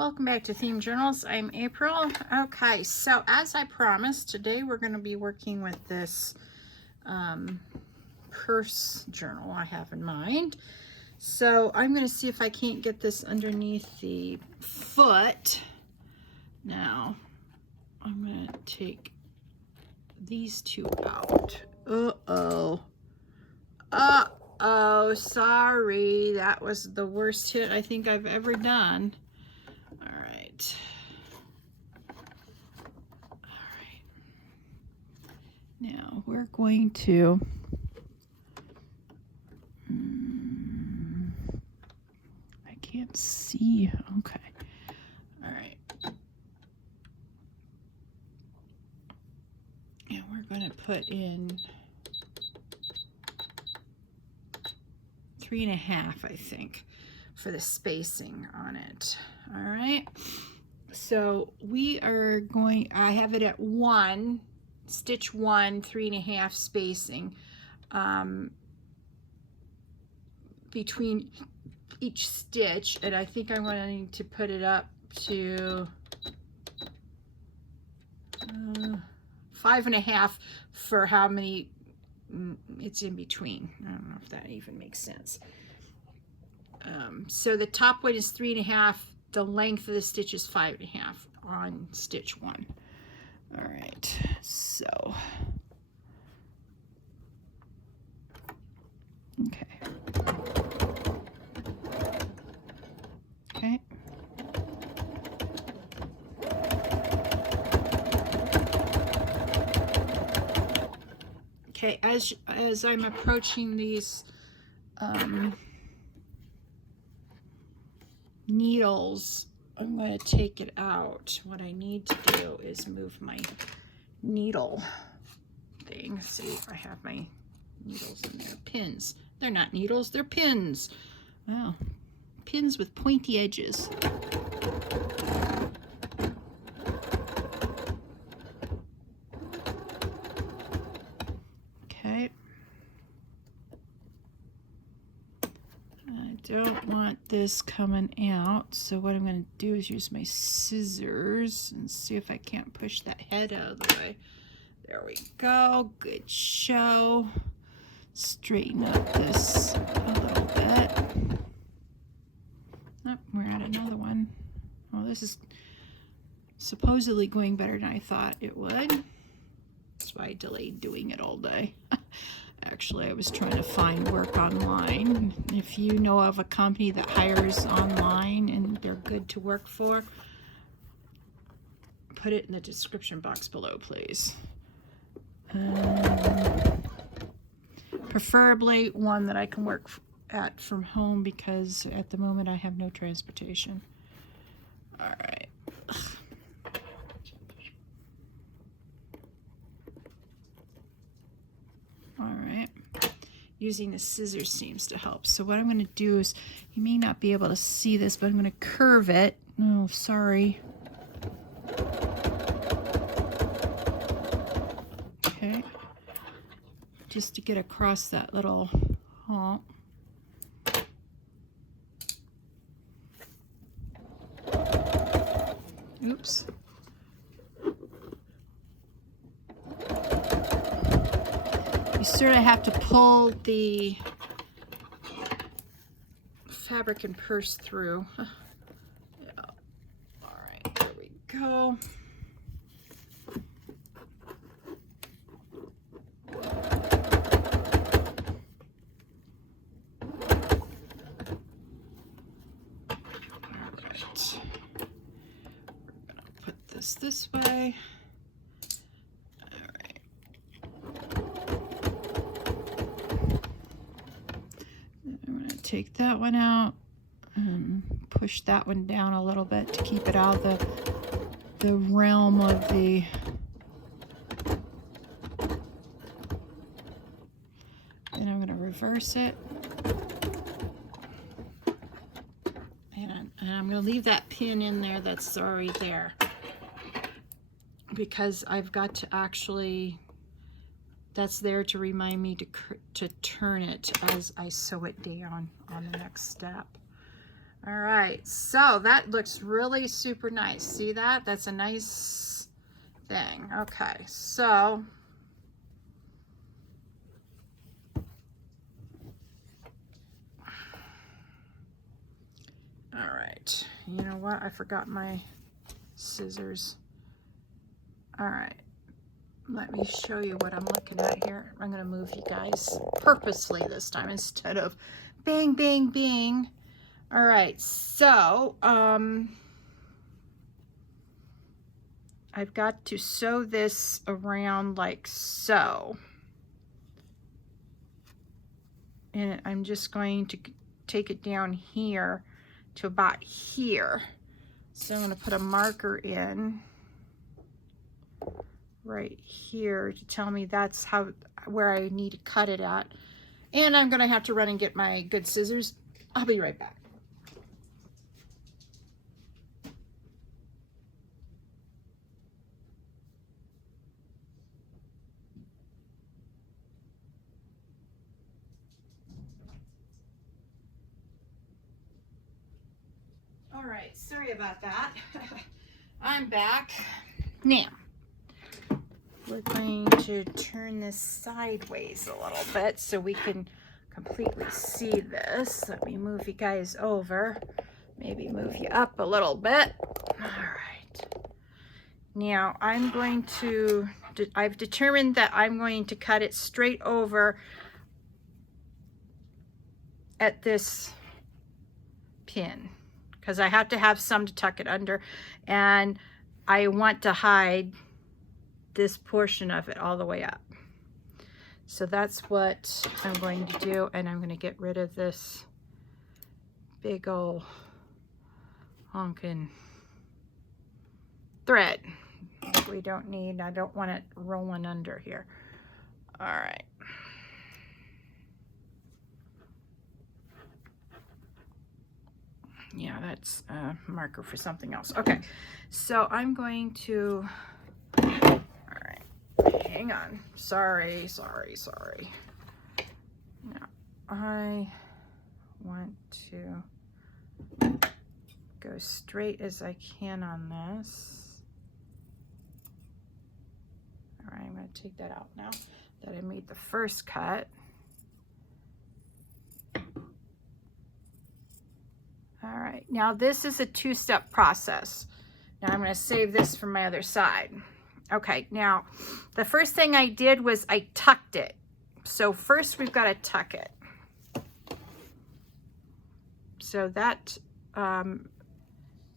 Welcome back to Themed Journals. I'm April. Okay, so as I promised, today we're going to be working with this purse journal I have in mind. So I'm going to see if I can't get this underneath the foot. Now, I'm going to take these two out. Uh-oh. Uh-oh, sorry. That was the worst hit I think I've ever done. All right. Now we're going to I can't see. Okay. All right. And we're going to put in 3.5, I think, for the spacing on it. All right. So we are going, I have it at 1, stitch 1, 3.5 spacing between each stitch, and I think I'm going to put it up to 5.5 for how many it's in between. I don't know if that even makes sense. So the top one is 3.5. The length of the stitch is 5.5 on stitch 1. All right, so okay. Okay. Okay, as I'm approaching these needles, I'm going to take it out. What I need to do is move my needle thing. See if I have my needles in there. Pins. They're not needles, they're pins. Wow. Pins with pointy edges. Okay. I don't want this coming out, so what I'm going to do is use my scissors and see if I can't push that head out of the way. There we go. Good show. Straighten up this a little bit. Oh, we're at another one. Oh, this is supposedly going better than I thought it would. That's why I delayed doing it all day. Actually, I was trying to find work online. If you know of a company that hires online and they're good to work for, put it in the description box below, please. Preferably one that I can work at from home, because at the moment I have no transportation. All right. All right. Using the scissors seems to help. So what I'm going to do is, you may not be able to see this, but I'm going to curve it. Oh, sorry. Okay. Just to get across that little hump. Oops. You sort of have to pull the fabric and purse through. Yeah. All right, there we go. This way. All right. I'm going to take that one out and push that one down a little bit to keep it out of the realm of the then I'm going to reverse it. And I'm going to leave that pin in there that's already there, because I've got to actually, that's there to remind me to turn it as I sew it down on the next step. All right, so that looks really super nice. See that? That's a nice thing. Okay, so all right, you know what? I forgot my scissors. All right, let me show you what I'm looking at here. I'm gonna move you guys purposely this time instead of bang, bang, bang. All right, so I've got to sew this around like so. And I'm just going to take it down here to about here. So I'm going to put a marker in right here to tell me that's where I need to cut it at. And I'm going to have to run and get my good scissors. I'll be right back. All right, sorry about that. I'm back. Now, we're going to turn this sideways a little bit so we can completely see this. Let me move you guys over. Maybe move you up a little bit. All right. Now, I've determined that I'm going to cut it straight over at this pin, because I have to have some to tuck it under, and I want to hide this portion of it all the way up. So that's what I'm going to do, and I'm going to get rid of this big old honking thread that we don't need. I don't want it rolling under here. All right. Yeah, that's a marker for something else. Okay, so I'm going to, all right, hang on. Sorry. Now, I want to go straight as I can on this. All right, I'm going to take that out now that I made the first cut. All right, now this is a two-step process. Now I'm going to save this for my other side. Okay, now the first thing I did was I tucked it. So first we've got to tuck it. So that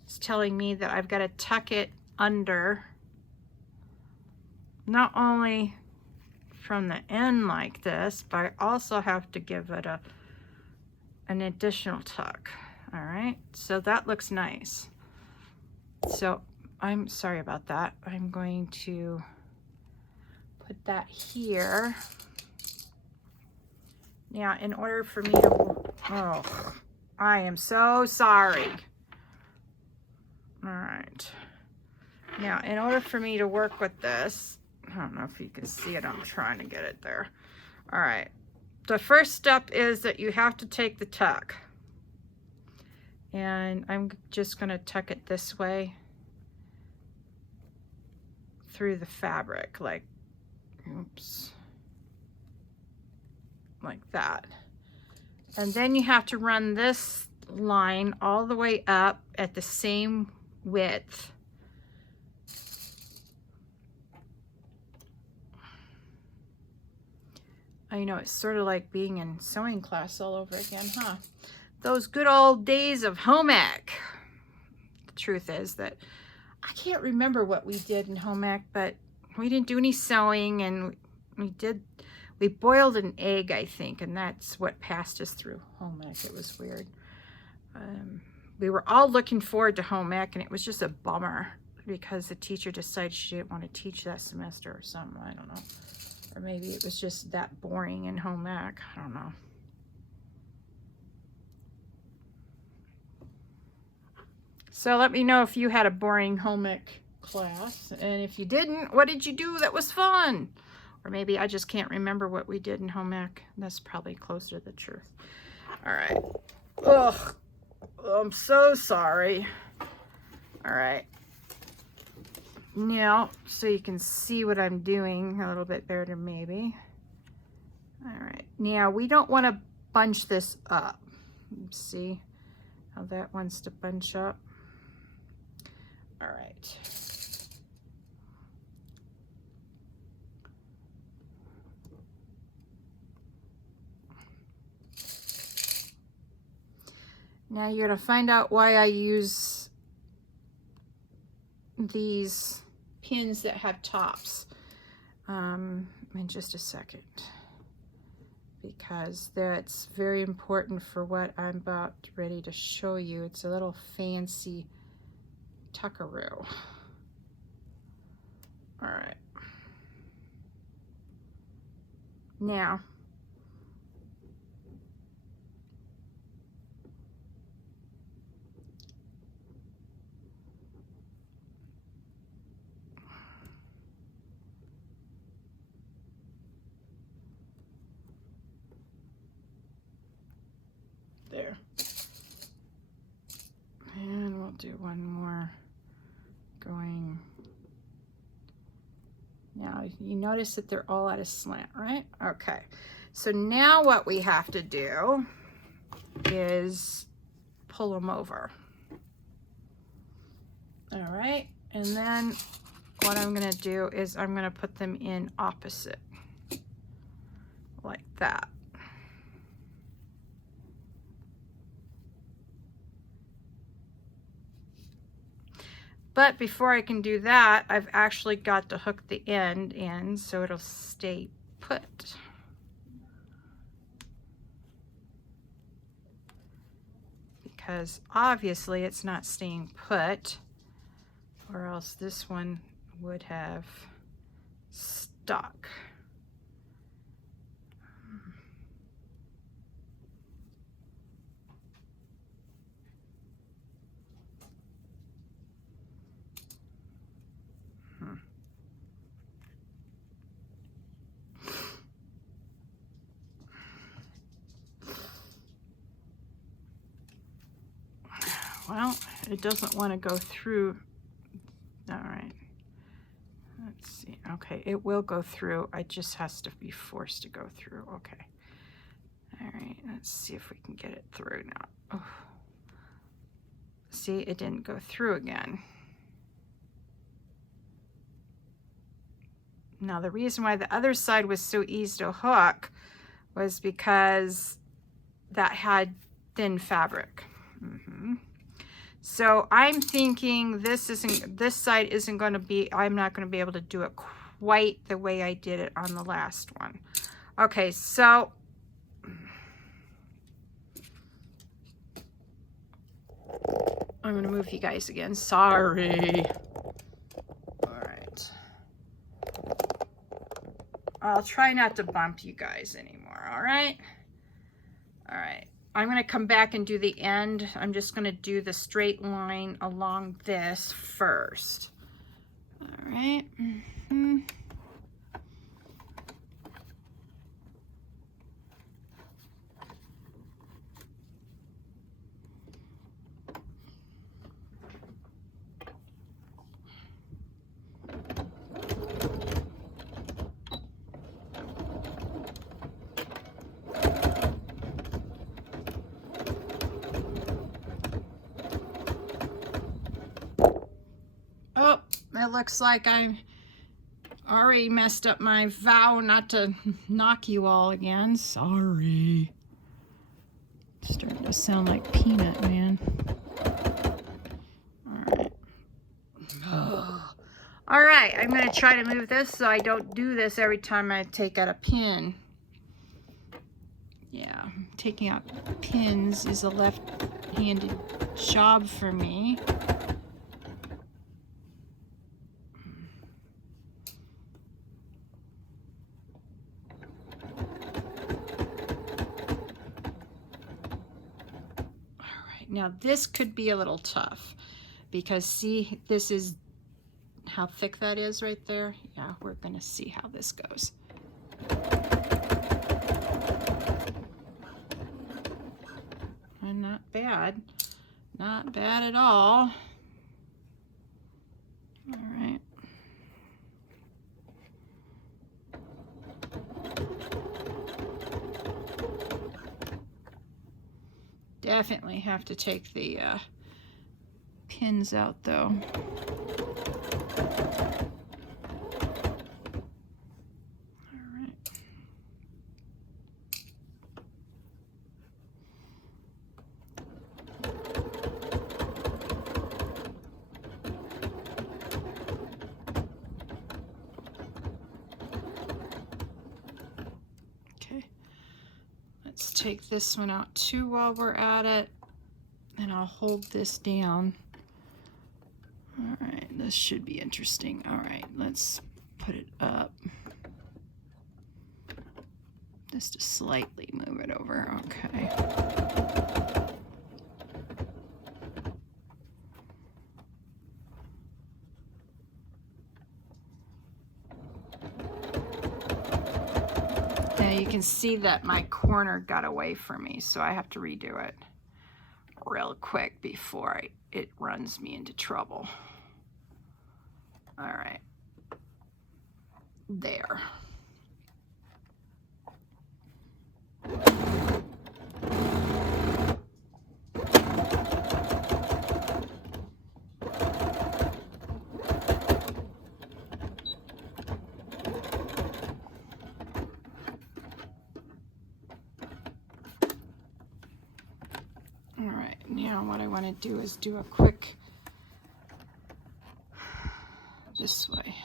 is telling me that I've got to tuck it under, not only from the end like this, but I also have to give it an additional tuck. All right, so that looks nice. So I'm sorry about that. I'm going to put that here. Now, in order for me to, I am so sorry. All right. Now, in order for me to work with this, I don't know if you can see it. I'm trying to get it there. All right. The first step is that you have to take the tuck. And I'm just going to tuck it this way through the fabric, like, oops, like that. And then you have to run this line all the way up at the same width. I know, it's sort of like being in sewing class all over again, huh? Those good old days of home ec. The truth is that I can't remember what we did in home ec, but we didn't do any sewing, and we boiled an egg, I think, and that's what passed us through home ec. It was weird. We were all looking forward to home ec, and it was just a bummer because the teacher decided she didn't want to teach that semester or something. I don't know. Or maybe it was just that boring in home ec. I don't know. So let me know if you had a boring home ec class, and if you didn't, what did you do that was fun? Or maybe I just can't remember what we did in home ec. That's probably closer to the truth. All right. Ugh. I'm so sorry. All right. Now, so you can see what I'm doing a little bit better maybe. All right. Now, we don't want to bunch this up. Let's see how that wants to bunch up. All right. Now you're going to find out why I use these pins that have tops in just a second, because that's very important for what I'm about ready to show you. It's a little fancy tuckaroo. All right. Now, there. And we'll do one more going. Now you notice that they're all at a slant, right? Okay. So now what we have to do is pull them over. All right. And then what I'm going to do is I'm going to put them in opposite like that. But before I can do that, I've actually got to hook the end in so it'll stay put. Because obviously it's not staying put, or else this one would have stuck. Well, it doesn't want to go through. All right. Let's see. Okay, it will go through. It just has to be forced to go through. Okay. All right, let's see if we can get it through now. Oh. See, it didn't go through again. Now, the reason why the other side was so easy to hook was because that had thin fabric. So I'm thinking this side isn't going to be, I'm not going to be able to do it quite the way I did it on the last one. Okay, so I'm going to move you guys again. Sorry. All right. I'll try not to bump you guys anymore, all right? All right. I'm going to come back and do the end. I'm just going to do the straight line along this first. All right. Oh, it looks like I already messed up my vow not to knock you all again. Sorry. It's starting to sound like Peanut, man. All right, I'm going to try to move this so I don't do this every time I take out a pin. Yeah, taking out pins is a left-handed job for me. Now this could be a little tough because see, this is how thick that is right there. Yeah, we're gonna see how this goes. And not bad. Not bad at all. All right. Definitely have to take the pins out though. Let's take this one out too while we're at it, and I'll hold this down. All right, this should be interesting. All right, let's put it up. Just to slightly move it over, okay. You can see that my corner got away from me, so I have to redo it real quick before it runs me into trouble. All right, there. All right, now what I want to do is do a quick this way.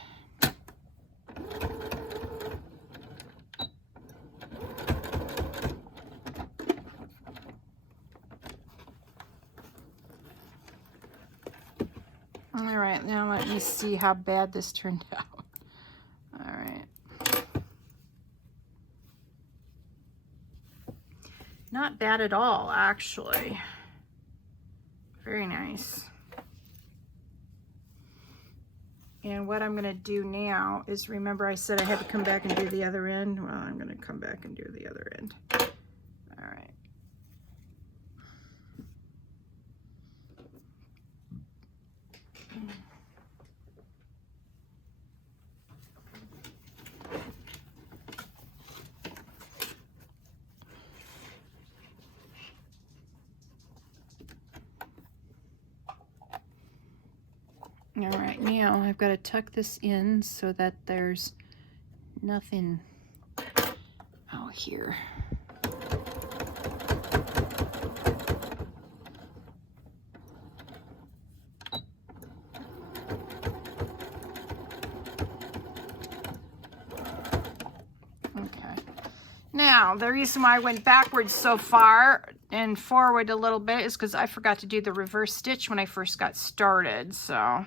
All right, now let me see how bad this turned out. All right. Not bad at all, actually. Very nice. And what I'm going to do now is, remember I said I had to come back and do the other end? Well, I'm going to come back and do the other end. All right. All right, now I've got to tuck this in so that there's nothing out here. Okay. Now, the reason why I went backwards so far and forward a little bit is because I forgot to do the reverse stitch when I first got started, so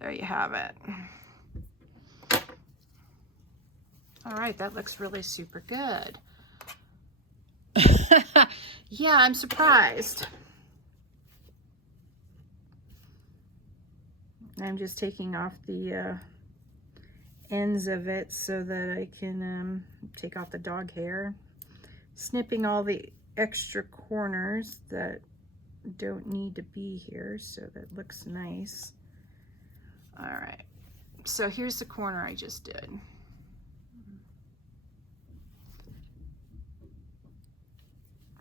there you have it. All right, that looks really super good. Yeah, I'm surprised. I'm just taking off the ends of it so that I can take off the dog hair. Snipping all the extra corners that don't need to be here so that looks nice. All right, so here's the corner I just did.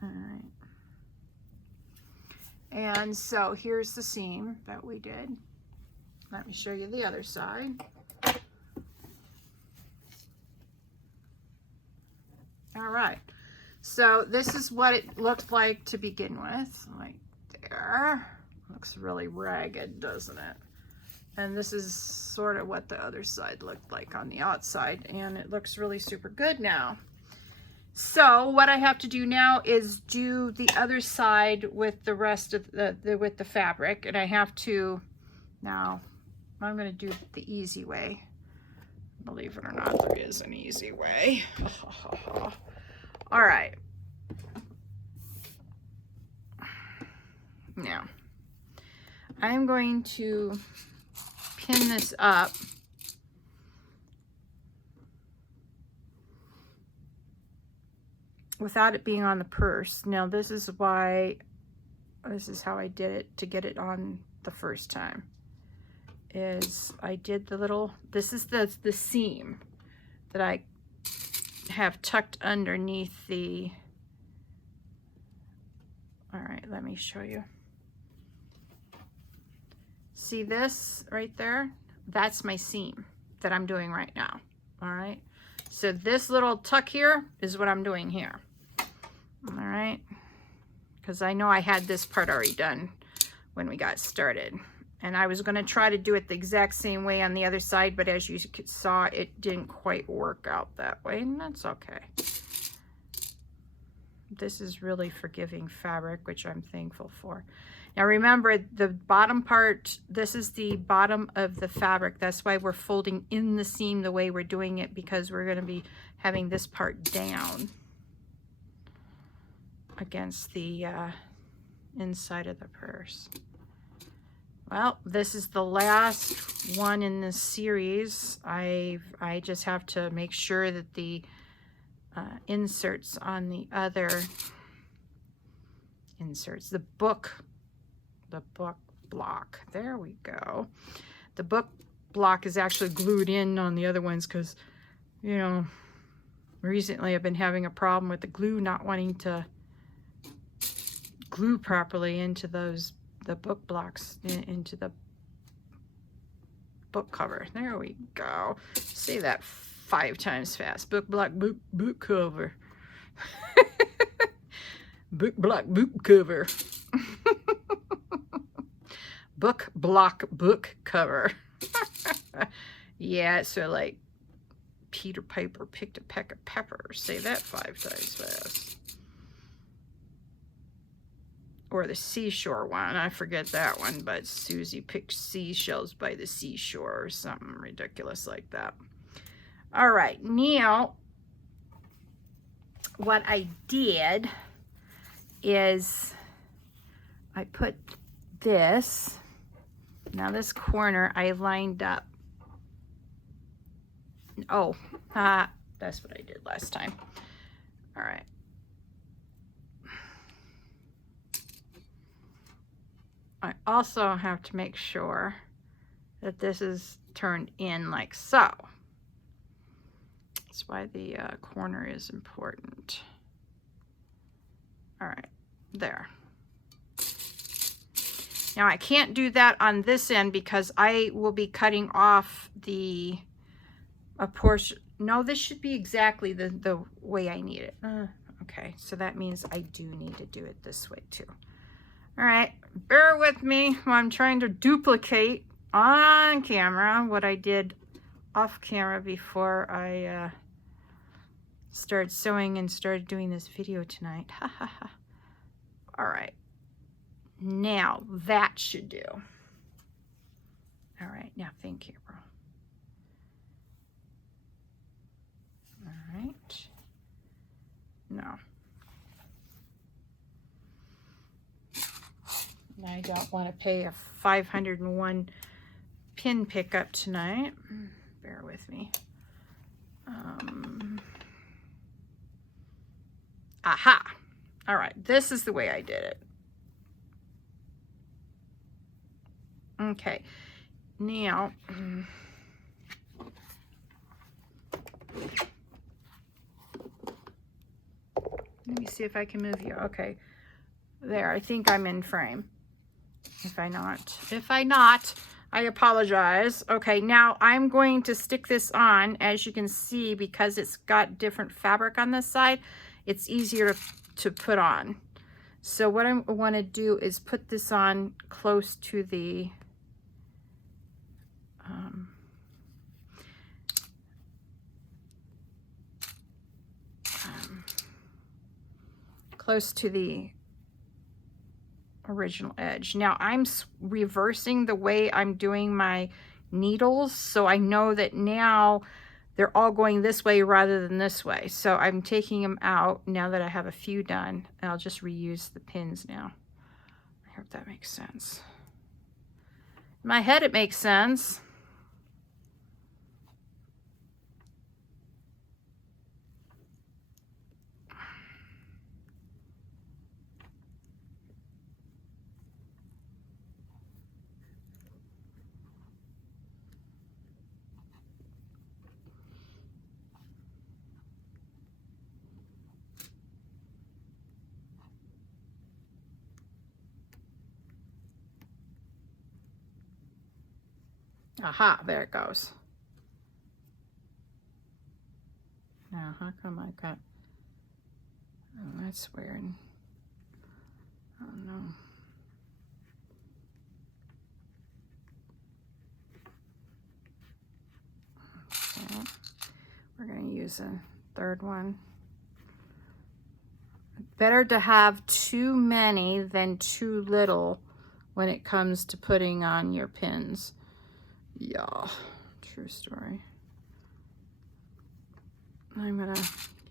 All right, and so here's the seam that we did. Let me show you the other side. All right, so this is what it looked like to begin with, like there. Looks really ragged, doesn't it? And this is sort of what the other side looked like on the outside, and it looks really super good now. So what I have to do now is do the other side with the rest of with the fabric, and I have to, now I'm going to do it the easy way. Believe it or not, there is an easy way. All right. Now, I'm going to pin this up without it being on the purse. Now, this is why this is how I did it to get it on the first time. Is I did the little, this is the seam that I have tucked underneath the, all right, let me show you. See this right there? That's my seam that I'm doing right now. All right. So this little tuck here is what I'm doing here. All right. Because I know I had this part already done when we got started. And I was going to try to do it the exact same way on the other side, but as you saw, it didn't quite work out that way, and that's okay. This is really forgiving fabric, which I'm thankful for. Now remember, the bottom part, this is the bottom of the fabric. That's why we're folding in the seam the way we're doing it, because we're going to be having this part down against the inside of the purse. Well, this is the last one in this series. I just have to make sure that the inserts on the other inserts, the book block, there we go. The book block is actually glued in on the other ones because, you know, recently I've been having a problem with the glue not wanting to glue properly into those, the book blocks, into the book cover. There we go. Say that 5 times fast. Book block, book cover. Book block, book cover. Book block, book cover. Yeah, so like Peter Piper picked a peck of peppers. Say that 5 times fast. Or the seashore one, I forget that one, but Susie picked seashells by the seashore or something ridiculous like that. All right, now what I did is I put this, now this corner I lined up. Oh, that's what I did last time. All right. I also have to make sure that this is turned in like so. That's why the corner is important. All right, there. Now I can't do that on this end because I will be cutting off a portion. No, this should be exactly the way I need it. Okay, so that means I do need to do it this way too. All right, bear with me while I'm trying to duplicate on camera what I did off camera before I started sewing and started doing this video tonight. Ha ha ha. All right, now that should do. All right, now thank you, bro. All right, no. I don't want to pay a 501 pin pickup tonight. Bear with me. Aha! All right, this is the way I did it. Okay, now let me see if I can move you. Okay, there, I think I'm in frame. If I not, I apologize. Okay, now I'm going to stick this on. As you can see, because it's got different fabric on this side, it's easier to put on. So what I want to do is put this on close to the original edge. Now I'm reversing the way I'm doing my needles, so I know that now they're all going this way rather than this way. So I'm taking them out now that I have a few done, and I'll just reuse the pins now. I hope that makes sense. In my head it makes sense. Aha, there it goes. Now, how come I've got, oh, that's weird. Oh no. Okay. We're going to use a third one. Better to have too many than too little when it comes to putting on your pins. Yeah, true story. I'm going to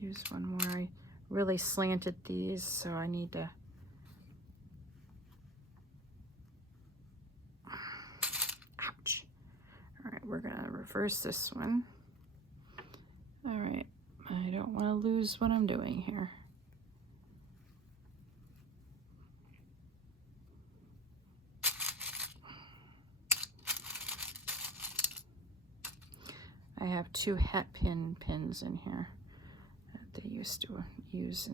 use one more. I really slanted these, so I need to. Ouch. All right, we're going to reverse this one. All right, I don't want to lose what I'm doing here. I have 2 hat pin pins in here that they used to use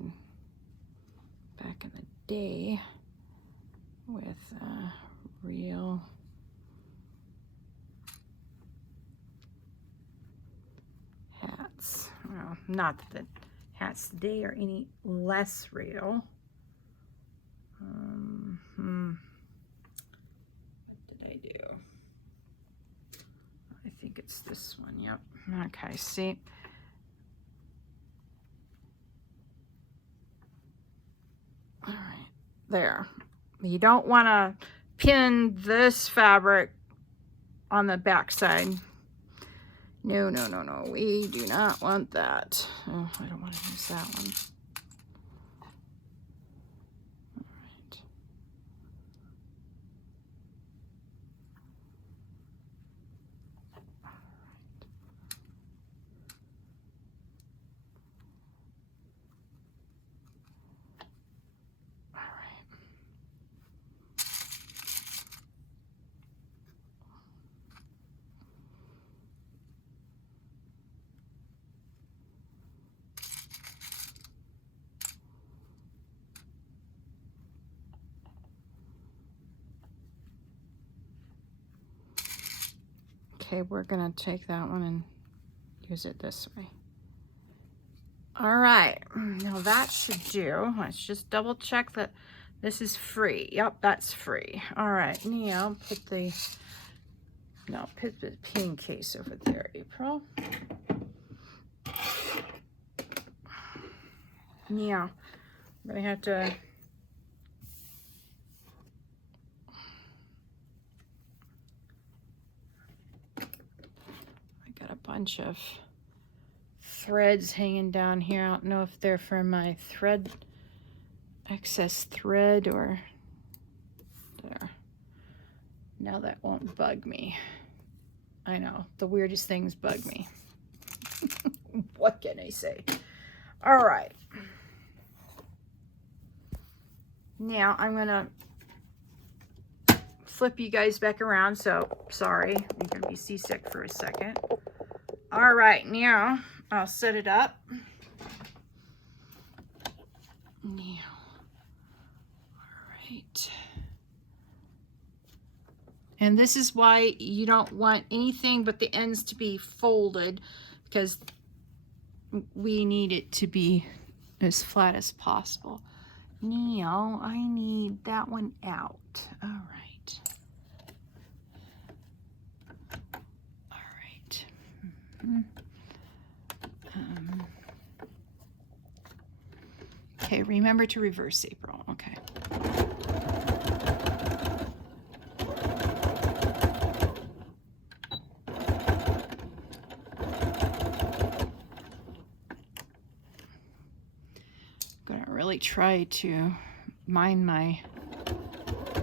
back in the day with real hats. Well, not that the hats today are any less real. What did I do? I think it's this one. Yep. Okay, see. All right, there. You don't want to pin this fabric on the back side. No, no, no, no. We do not want that. Oh, I don't want to use that one. All right. Okay, we're gonna take that one and use it this way. All right, now that should do. Let's just double check that this is free. Yep, that's free. All right, now put the pin case over there, April. Now, I'm gonna have to bunch of threads hanging down here. I don't know if they're from my excess thread or there. Now that won't bug me. I know, the weirdest things bug me. What can I say? All right. Now I'm gonna flip you guys back around, so sorry, I'm gonna be seasick for a second. All right, now I'll set it up. Now, all right. And this is why you don't want anything but the ends to be folded, because we need it to be as flat as possible. Now I need that one out. All right. All right. Okay, remember to reverse, April. Okay. I'm gonna really try to mind my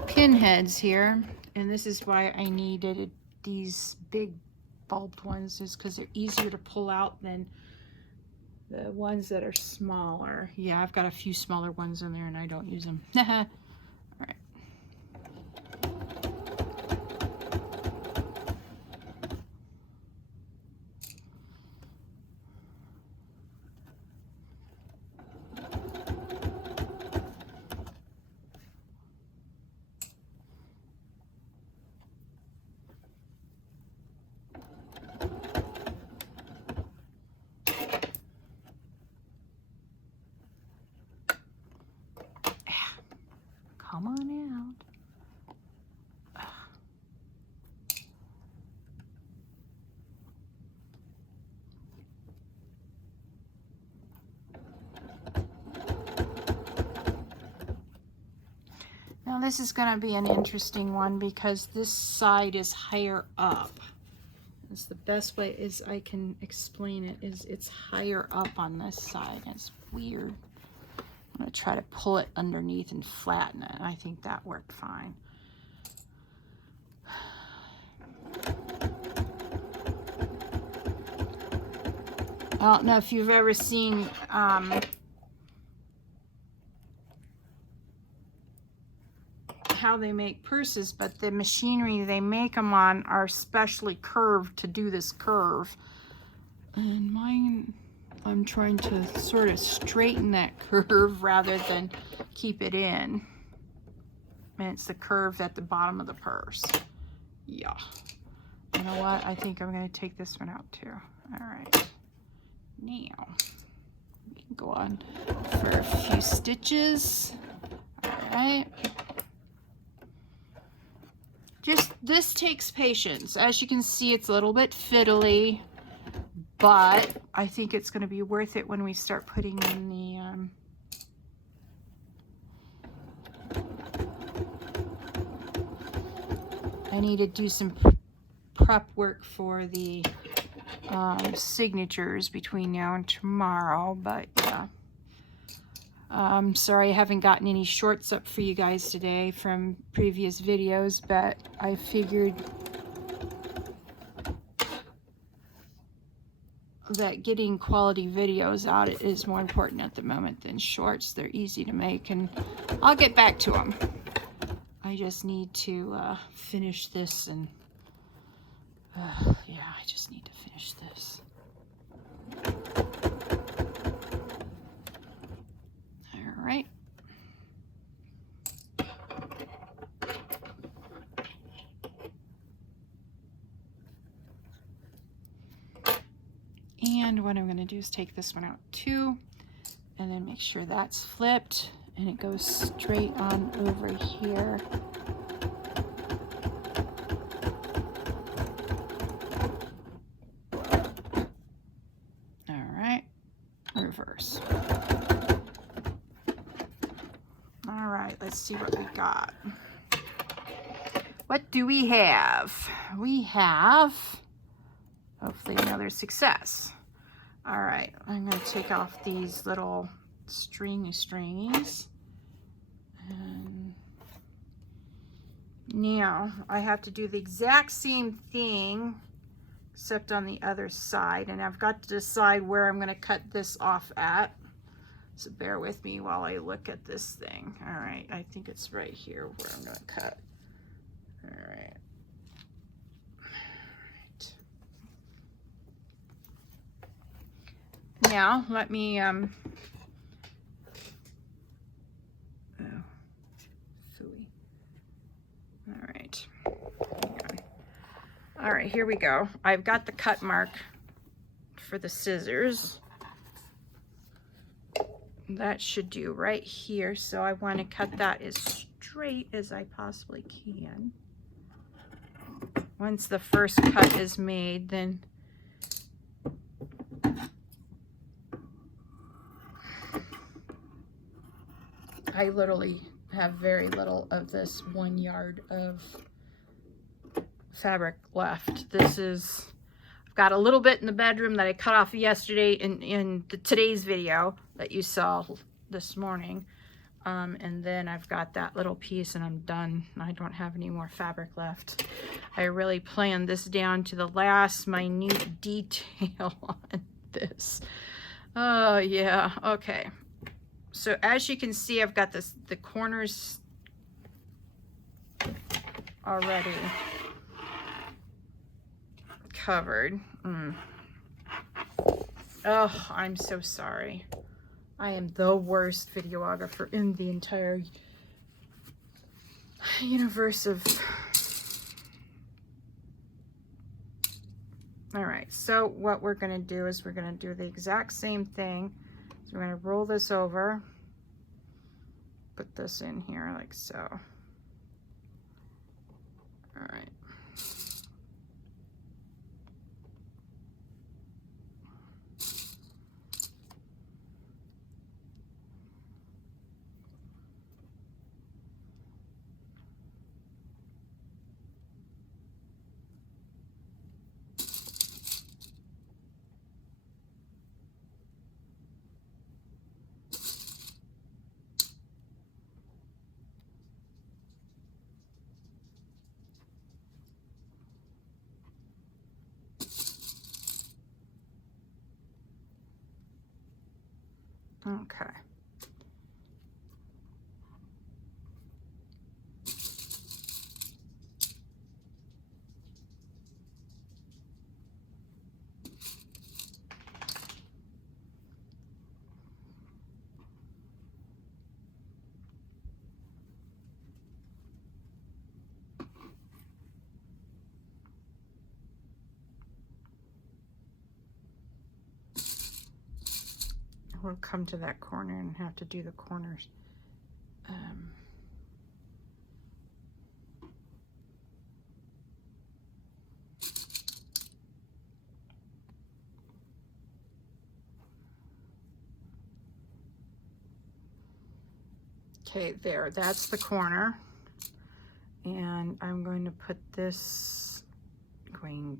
pin heads here, and this is why I needed these big bulbed ones, is because they're easier to pull out than the ones that are smaller. Yeah, I've got a few smaller ones in there and I don't use them. All right. this is going to be an interesting one because this side is higher up. It's the best way is I can explain it is it's higher up on this side. It's weird. I'm going to try to pull it underneath and flatten it. I think that worked fine. I don't know if you've ever seen how they make purses, but the machinery they make them on are specially curved to do this curve. And mine, I'm trying to sort of straighten that curve rather than keep it in. And it's the curve at the bottom of the purse. Yeah. You know what? I think I'm going to take this one out too. All right. Now, we can go on for a few stitches. All right. Just, this takes patience. As you can see, it's a little bit fiddly, but I think it's going to be worth it when we start putting in the, I need to do some prep work for the signatures between now and tomorrow, but yeah. Sorry I haven't gotten any shorts up for you guys today from previous videos, but I figured that getting quality videos out is more important at the moment than shorts. They're easy to make, and I'll get back to them. I just need to finish this, and yeah, I just need to finish this. All right. And what I'm going to do is take this one out too, and then make sure that's flipped and it goes straight on over here. All right, reverse. All right, let's see what we got. What do we have? We have, hopefully, another success. All right, I'm going to take off these little stringies. And now I have to do the exact same thing, except on the other side. And I've got to decide where I'm going to cut this off at. So bear with me while I look at this thing. All right, I think it's right here where I'm going to cut. All right. Now, let me, oh, phooey. All right. All right, here we go. I've got the cut mark for the scissors. That should do right here. So I want to cut that as straight as I possibly can. Once the first cut is made, then I literally have very little of this 1 yard of fabric left. This is, I've got a little bit in the bedroom that I cut off yesterday in today's video that you saw this morning. And then I've got that little piece and I'm done. I don't have any more fabric left. I really planned this down to the last minute detail on this. Oh yeah, okay. So as you can see, I've got the corners already covered. Oh, I'm so sorry. I am the worst videographer in the entire universe of... All right, so what we're going to do is we're going to do the exact same thing. So we're going to roll this over, put this in here like so. All right. Okay. We'll come to that corner and have to do the corners. Okay, there, that's the corner. And I'm going to put this going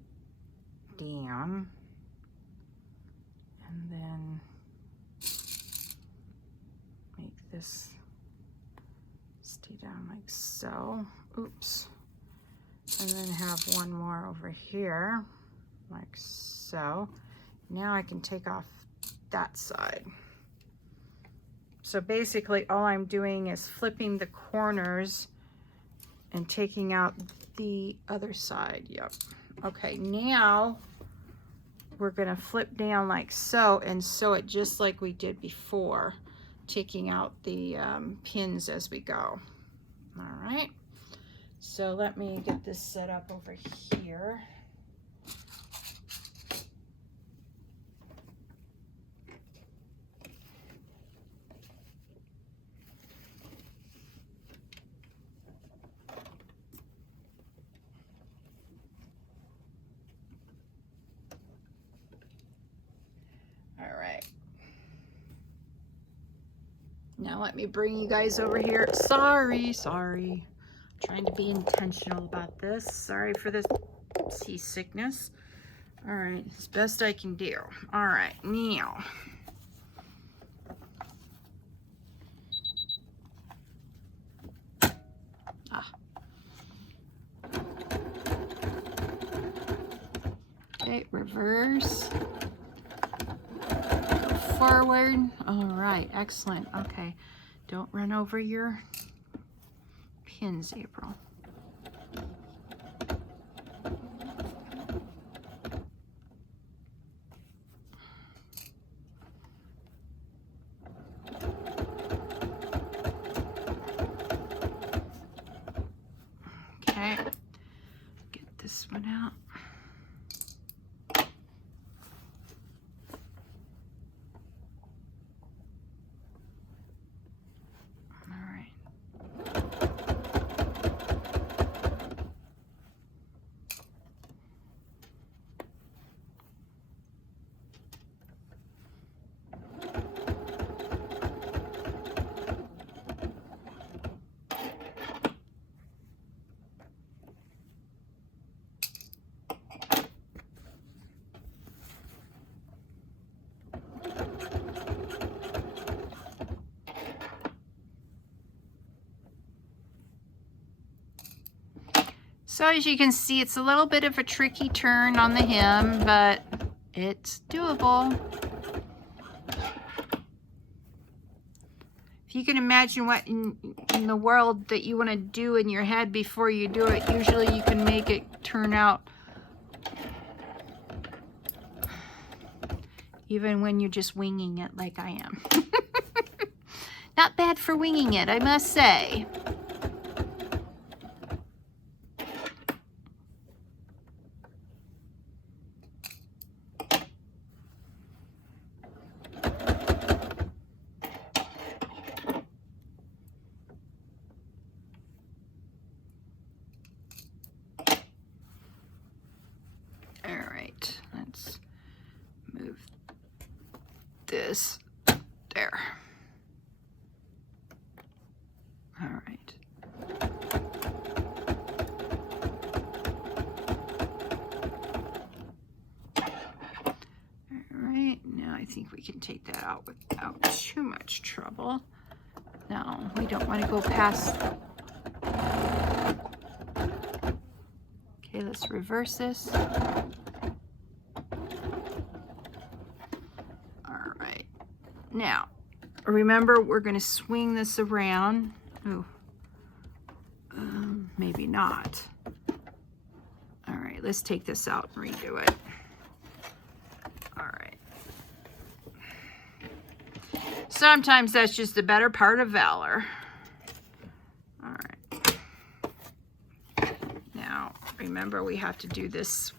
down. And then make this stay down like so. Oops. And then have one more over here, like so. Now I can take off that side. So basically all I'm doing is flipping the corners and taking out the other side. Yep. Okay, now we're gonna flip down like so and sew it just like we did before, taking out the pins as we go. All right, so let me get this set up over here. All right. Now let me bring you guys over here. Sorry. I'm trying to be intentional about this. Sorry for the seasickness. All right, as best I can do. All right, now. Okay, reverse. Go forward. All right, excellent. Okay, don't run over your pins, April. Okay, get this one out. So as you can see, it's a little bit of a tricky turn on the hem, but it's doable. If you can imagine what in the world that you want to do in your head before you do it, usually you can make it turn out even when you're just winging it like I am. Not bad for winging it, I must say. This there. All right. All right, now I think we can take that out without too much trouble. No, we don't want to go past. Okay, let's reverse this. Now, remember, we're going to swing this around. Oh, maybe not. All right, let's take this out and redo it. All right. Sometimes that's just the better part of valor. All right. Now, remember, we have to do this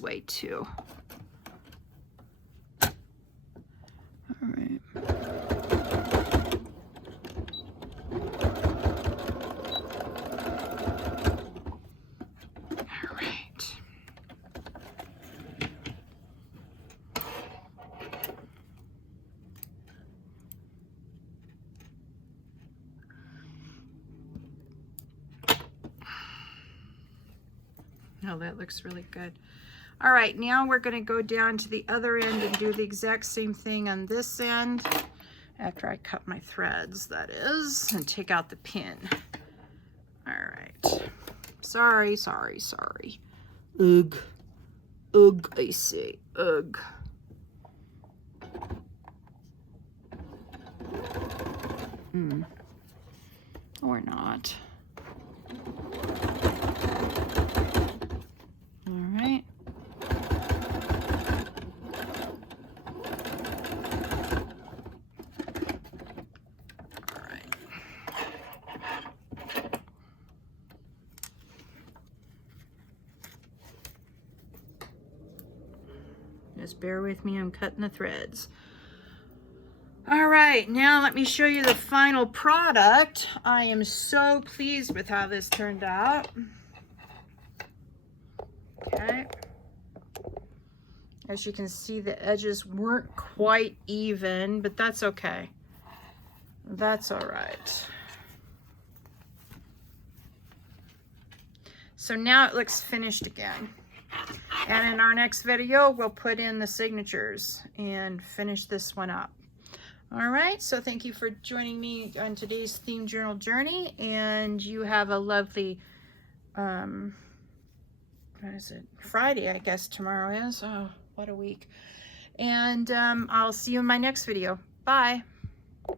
way too. All right. All right. Oh, that looks really good. All right, now we're going to go down to the other end and do the exact same thing on this end after I cut my threads, that is, and take out the pin. All right. Sorry. Ugh. Ugh, I say. Ugh. Or not. All right. All right. Just bear with me, I'm cutting the threads. All right, now let me show you the final product. I am so pleased with how this turned out. Okay. As you can see, the edges weren't quite even, but that's okay. That's all right. So now it looks finished again. And in our next video, we'll put in the signatures and finish this one up. All right, so thank you for joining me on today's Themed Journal journey, and you have a lovely, what is it, Friday, I guess tomorrow is. Oh, what a week. And I'll see you in my next video. Bye.